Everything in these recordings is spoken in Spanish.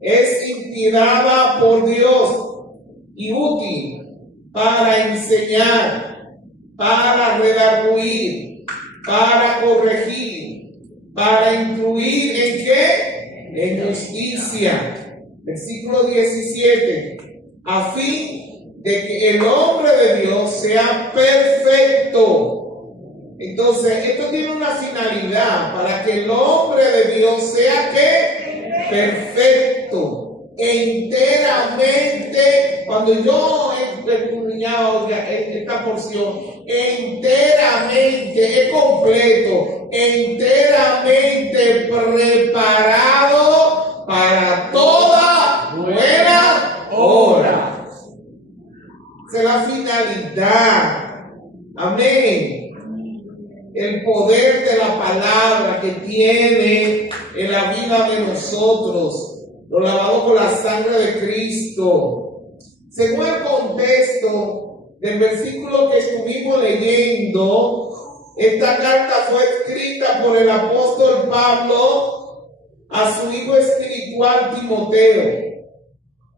es inspirada por Dios y útil para enseñar, para redarguir, para corregir, para instruir ¿en qué? En justicia. Versículo 17. A fin de que el hombre de Dios sea perfecto. Entonces, esto tiene una finalidad, para que el hombre de Dios sea ¿qué? Perfecto, enteramente. Cuando yo he escudriñado esta porción, enteramente, es completo, enteramente preparado para toda buena obra. Esa es la finalidad. Amén. El poder de la palabra que tiene en la vida de nosotros, lo lavado por la sangre de Cristo. Según el contexto del versículo que estuvimos leyendo, esta carta fue escrita por el apóstol Pablo a su hijo espiritual Timoteo,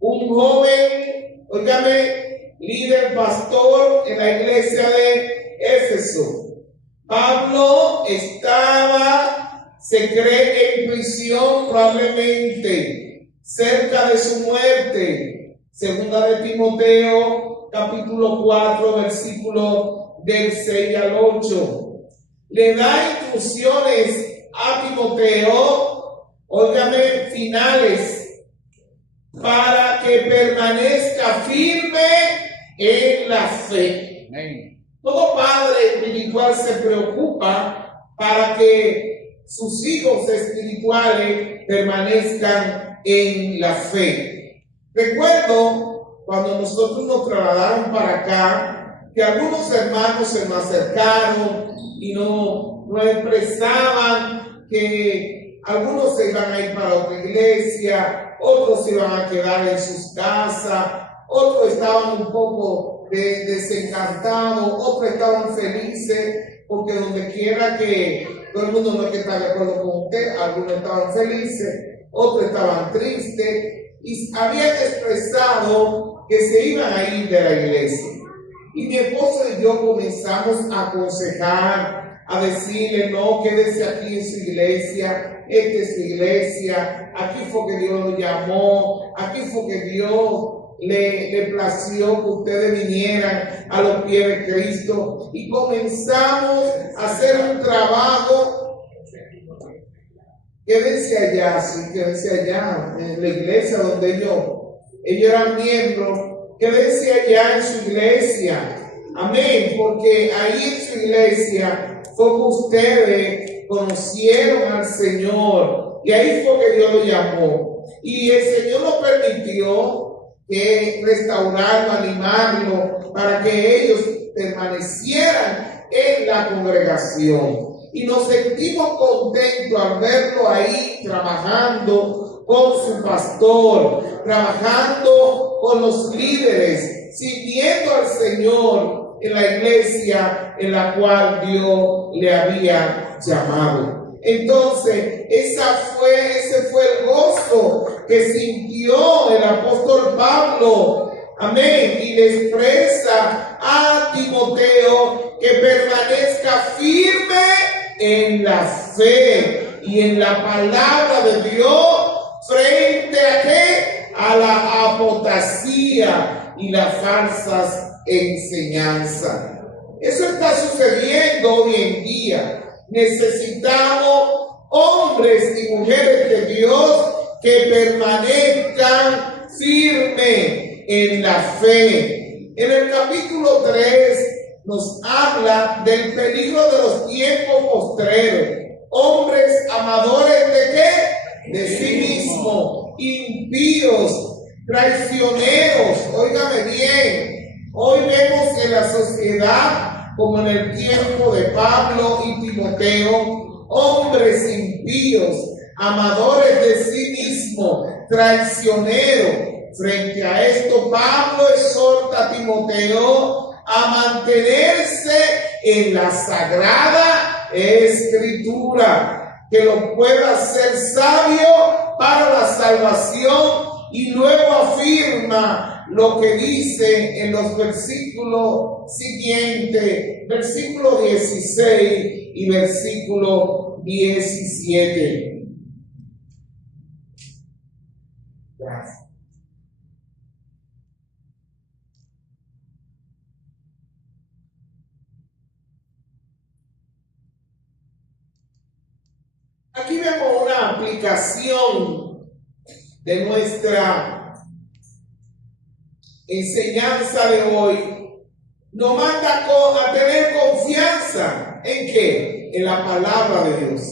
un joven, óigame, líder pastor en la iglesia de Éfeso. Pablo estaba, se cree, en prisión, probablemente cerca de su muerte. Segunda de Timoteo, capítulo 4, versículo del 6 al 8. Le da instrucciones a Timoteo, óigame, finales, para que permanezca firme en la fe. Amén. Todo padre espiritual se preocupa para que sus hijos espirituales permanezcan en la fe. Recuerdo cuando nosotros nos trasladaron para acá, que algunos hermanos se nos acercaron y nos expresaban que algunos se iban a ir para otra iglesia, otros se iban a quedar en sus casas, otros estaban un poco desencantados, otros estaban felices, porque donde quiera que todo el mundo no es que está de acuerdo con usted, algunos estaban felices, otros estaban tristes y habían expresado que se iban a ir de la iglesia. Y mi esposo y yo comenzamos a aconsejar, a decirle: no, quédese aquí en su iglesia, esta es su iglesia, aquí fue que Dios lo llamó, aquí fue que Dios le plació que ustedes vinieran a los pies de Cristo. Y comenzamos a hacer un trabajo. Quédense allá, sí, quédense allá, en la iglesia donde ellos eran miembros. Quédense allá en su iglesia. Amén, porque ahí en su iglesia fue que ustedes conocieron al Señor. Y ahí fue que Dios lo llamó. Y el Señor nos permitió que restaurarlo, animarlo, para que ellos permanecieran en la congregación. Y nos sentimos contentos al verlo ahí trabajando con su pastor, trabajando con los líderes, sirviendo al Señor en la iglesia en la cual Dios le había llamado. Entonces, ese fue el gozo que sintió el apóstol Pablo. Amén. Y le expresa a Timoteo que permanezca firme en la fe y en la palabra de Dios frente a ¿qué? A la apostasía y las falsas enseñanzas. Eso está sucediendo hoy en día. Necesitamos hombres y mujeres de Dios que permanezcan firmes en la fe. En el capítulo 3 nos habla del peligro de los tiempos postreros. Hombres amadores de ¿qué? De sí mismos, impíos, traicioneros. Óigame bien, hoy vemos en la sociedad, como en el tiempo de Pablo y Timoteo, hombres impíos, amadores de sí mismos, traicioneros. Frente a esto, Pablo exhorta a Timoteo a mantenerse en la sagrada escritura, que lo pueda hacer sabio para la salvación, y luego afirma lo que dice en los versículos siguientes, versículo 16 y versículo 17. Gracias. Aquí vemos una aplicación de nuestra enseñanza de hoy. Nos manda a tener confianza ¿en qué? En la palabra de Dios.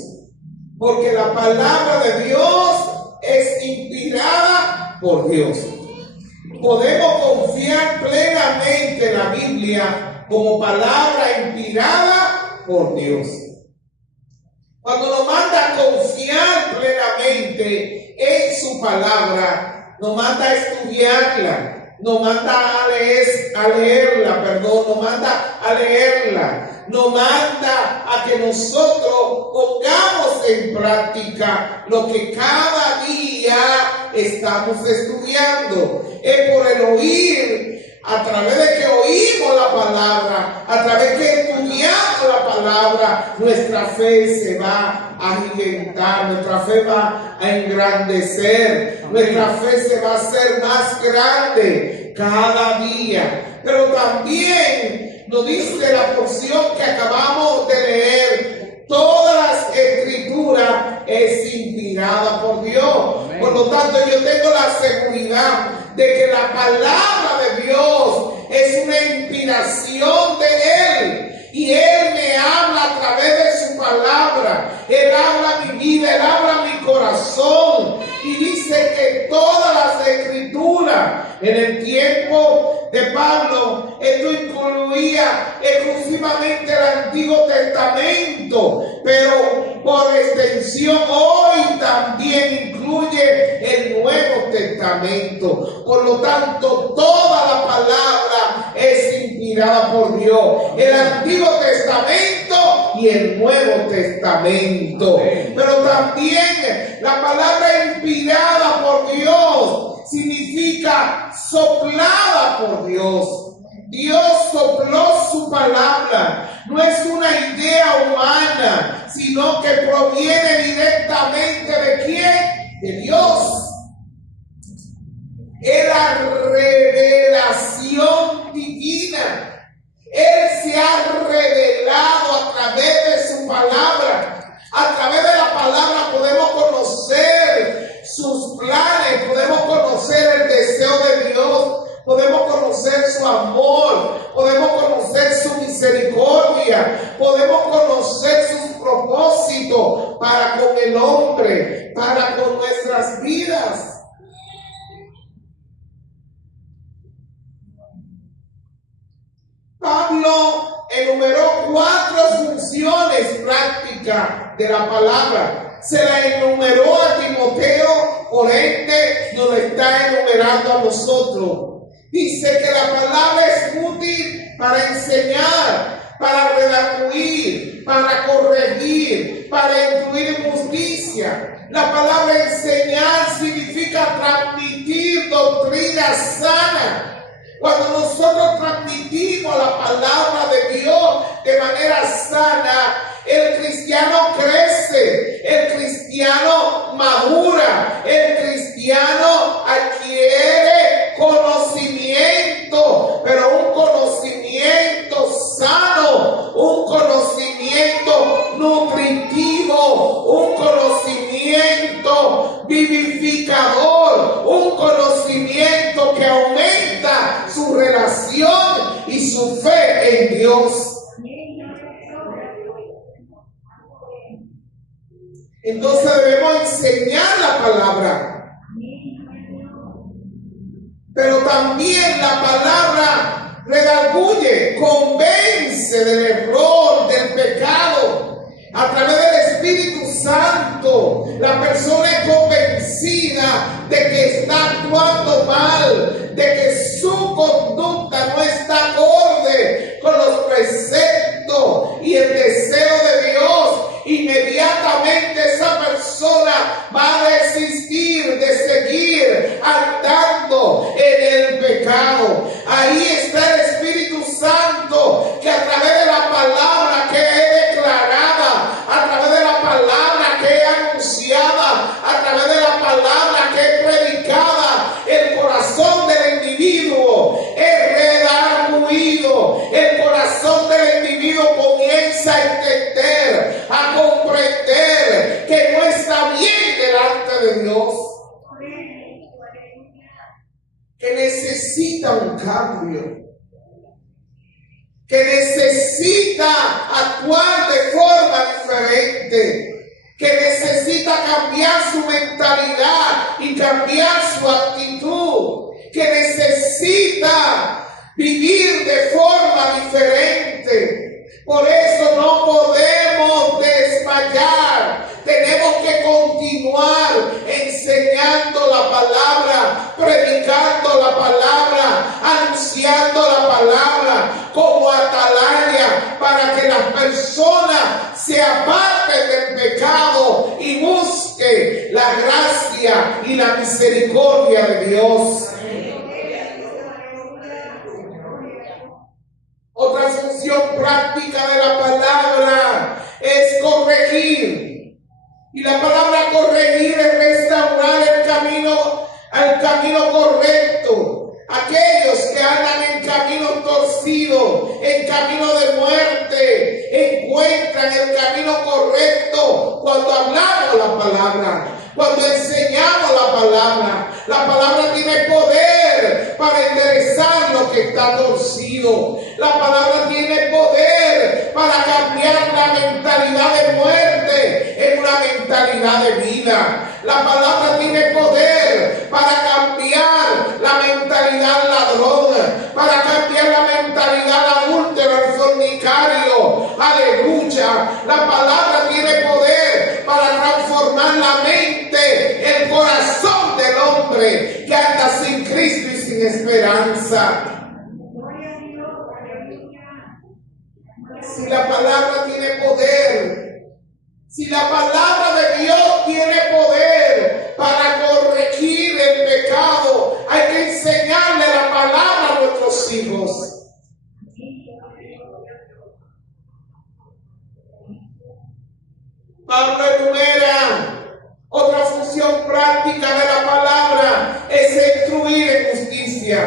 Porque la palabra de Dios es inspirada por Dios. Podemos confiar plenamente en la Biblia como palabra inspirada por Dios. Cuando nos manda a confiar plenamente en su palabra, nos manda a estudiarla, nos manda a leerla, nos manda a que nosotros pongamos en práctica lo que cada día estamos estudiando. Es por el oír, a través de que oímos la palabra, a través de que estudiamos la palabra, nuestra fe se va a alimentar, nuestra fe va a engrandecer, nuestra fe se va a hacer más grande cada día. Pero también nos dice la porción que acabamos de leer: todas las escrituras es inspirada por Dios. Amén. Por lo tanto, yo tengo la seguridad de que la palabra de Dios es una inspiración de Él. Y Él me habla a través de su palabra. Él habla mi vida, Él habla mi corazón. Y dice que todas las escrituras, en el tiempo de Pablo, esto incluía exclusivamente el Antiguo Testamento, pero por extensión hoy también incluye el Nuevo Testamento. Por lo tanto, toda la palabra es inspirada por Dios, el Antiguo Testamento y el Nuevo Testamento. Pero también la palabra inspirada por Dios significa soplada por Dios. Dios sopló su palabra. No es una idea humana, sino que proviene directamente ¿de quién? De Dios. Es la revelación divina. Él se ha revelado a través de su palabra. A través de la palabra podemos conocer sus planes, podemos conocer el deseo de Dios, podemos conocer su amor, podemos conocer su misericordia, podemos conocer sus propósitos para con el hombre, para con nuestras vidas. Pablo enumeró 4 funciones prácticas de la palabra. Se la enumeró a Timoteo, por ende nos la está enumerando a nosotros. Dice que la palabra es útil para enseñar, para redarguir, para corregir, para instruir en justicia. La palabra enseñar significa transmitir doctrina sana. Cuando nosotros transmitimos la palabra de Dios de manera sana, el cristiano crece, el cristiano madura, el cristiano adquiere conocimiento, pero un conocimiento sano, un conocimiento nutritivo, un conocimiento vivificador, un conocimiento que aumenta su relación y su fe en Dios. Entonces debemos enseñar la palabra, pero también la palabra redarguye, convence del error, del pecado. A través del Espíritu Santo, la persona es convencida de que está actuando mal, de que su conducta no está acorde con los preceptos y el deseo de Dios. Inmediatamente esa persona va a desistir que necesita un cambio, que necesita actuar de forma diferente, que necesita cambiar su mentalidad y cambiar su actitud, que necesita vivir de forma diferente. Por eso no podemos desmayar. Tenemos que continuar enseñando la palabra, predicando la palabra, anunciando la palabra como atalaya para que las personas se aparten del pecado y busquen la gracia y la misericordia de Dios. Otra función práctica de la palabra es corregir. Y la palabra corregir es restaurar el camino al camino correcto. Aquellos que andan en caminos torcidos, en camino de muerte, encuentran el camino correcto cuando hablamos la palabra, cuando enseñamos la palabra. La palabra tiene poder para enderezar lo que está torcido. La palabra tiene poder para cambiar la mentalidad de muerte en una mentalidad de vida. La palabra tiene poder para cambiar la mentalidad ladrona, para cambiar la mentalidad adúltero, el fornicario. Aleluya. La palabra tiene poder para transformar la mente, el corazón del hombre que anda sin Cristo y sin esperanza. Si la palabra tiene poder, si la palabra de Dios tiene poder para corregir el pecado, hay que enseñarle la palabra a nuestros hijos. Pablo enumera otra función práctica de la palabra es instruir en justicia,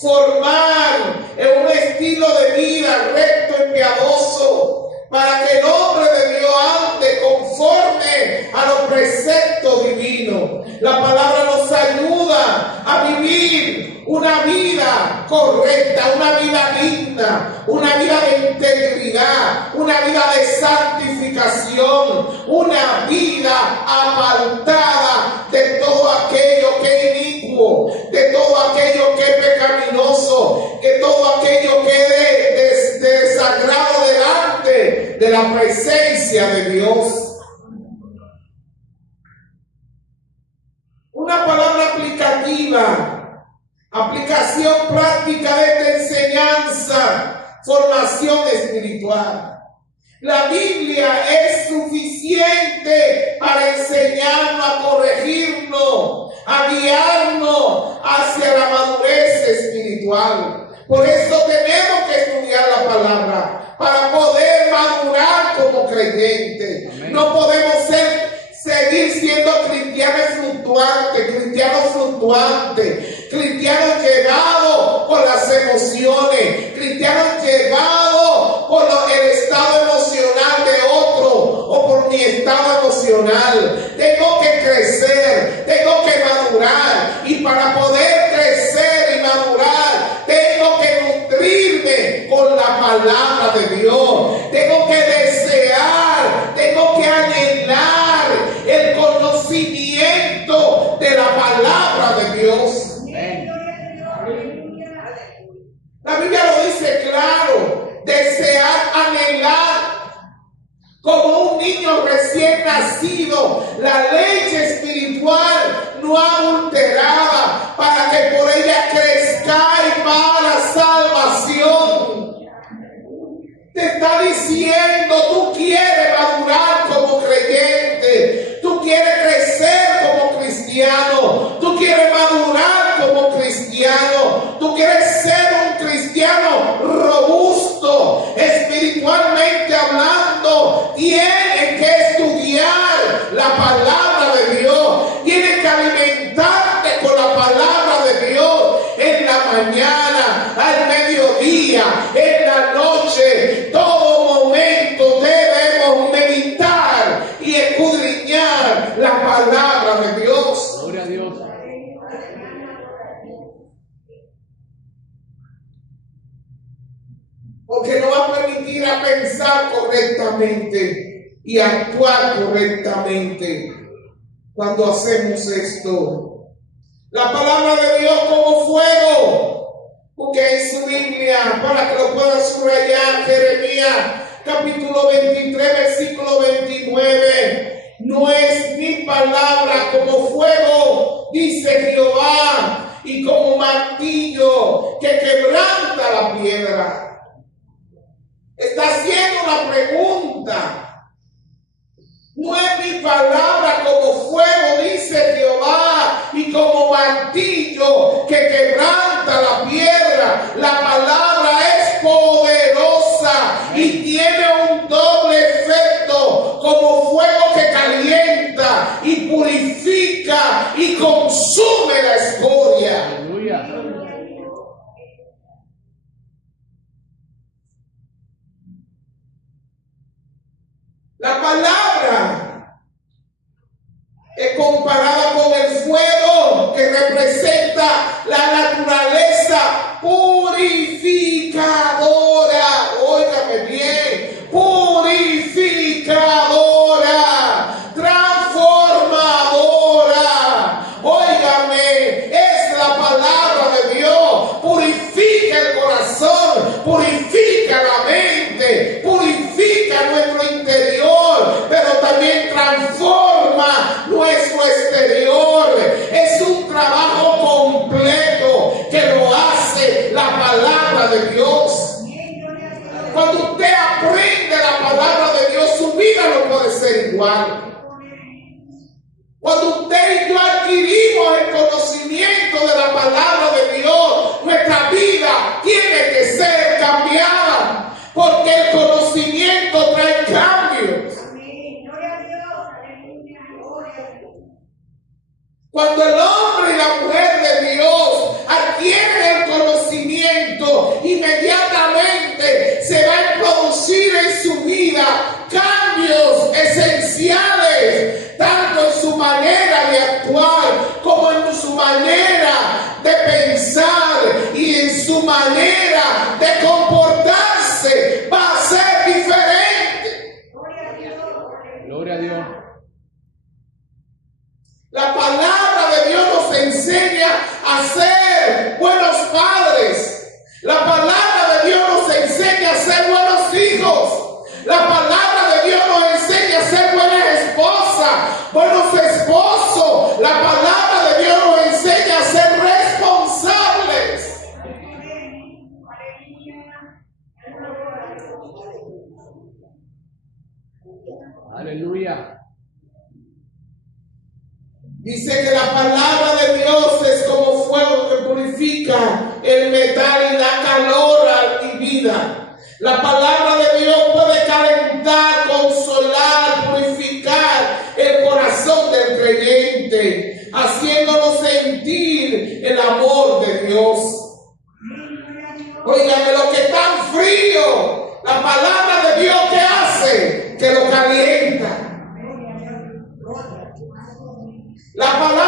formar en un estilo de vida recto y piadoso, para que el hombre de Dios ande conforme a los preceptos divinos. La palabra nos ayuda a vivir una vida correcta, una vida digna, una vida de integridad, una vida de santificación, una vida apartada de todo aquello que es inicuo, de todo aquello que es pecaminoso, de todo aquello que es desagrado delante de la presencia de Dios. Una palabra aplicativa, aplicación práctica de esta enseñanza, formación espiritual. La Biblia es suficiente para enseñarnos, a corregirnos, a guiarnos hacia la madurez espiritual. Por eso tenemos que estudiar la palabra para poder madurar como creyentes. Amén. No podemos seguir siendo cristianos fluctuantes, cristianos llevados por las emociones, cristianos llevados por el estado emocional de otro o por mi estado emocional. Tengo que crecer, tengo que madurar, y para poder crecer y madurar tengo que nutrirme con la palabra de Dios. Tengo que desear, tengo que anhelar el conocimiento de la palabra de Dios. La Biblia lo dice claro: desear, anhelar como un niño recién nacido la leche espiritual no adulterada, para que por ella crezcáis para salvación. Te está diciendo, tú quieres madurar como creyente, tú quieres crecer como cristiano, tú quieres madurar como cristiano, tú quieres ser un cristiano robusto, espiritualmente hablando. Tienes que estudiar la palabra de Dios, tienes que alimentarte con la palabra de Dios en la mañana, al mediodía, en la noche. Todo momento debemos meditar y escudriñar la palabra de Dios. Gloria a Dios. Porque nos va a permitir a pensar correctamente y actuar correctamente cuando hacemos esto. La palabra de Dios como fuego, porque en su Biblia, para que lo puedan subrayar, Jeremías capítulo 23, versículo 29, no es mi palabra como fuego, dice Jehová, y como martillo que quebranta la piedra. Está haciendo una pregunta. No es mi palabra como fuego, dice Jehová, y como martillo que quebranta la piedra. La palabra es poderosa y tiene un doble efecto, como fuego que calienta y purifica y consume la escoria. Aleluya. La palabra es comparada con el fuego que representa la naturaleza purificadora. Óigame bien, purificadora, transformadora. Óigame, es la palabra de Dios. Purifica el corazón, purifica la mente, purifica nuestro interior, pero también transforma nuestro exterior. Es un trabajo completo que lo hace la palabra de Dios. Cuando usted aprende la palabra de Dios, su vida no puede ser igual. Cuando usted y yo adquirimos el conocimiento de la palabra de Dios, nuestra vida tiene que ser cambiada, porque el conocimiento trae cambios. Cuando el hombre y la mujer de Dios adquieren el conocimiento, inmediatamente se van a producir en su vida cambios esenciales, tanto en su manera de actuar como en su manera de pensar y en su manera de comportarse. Va a ser diferente. Gloria a Dios. La palabra de Dios nos enseña a ser buenos padres. La palabra de Dios nos enseña a ser buenos hijos. La palabra de Dios nos enseña a ser buenas esposas, buenos esposos. La palabra de Dios nos enseña a ser responsables. Aleluya. Dice que la palabra de Dios es como fuego que purifica el metal y da calor y vida. La palabra de Dios puede calentar, consolar, purificar el corazón del creyente, haciéndonos sentir el amor de Dios. Óigame, lo que está frío, la palabra de Dios, ¿qué hace? Que lo calienta. La palabra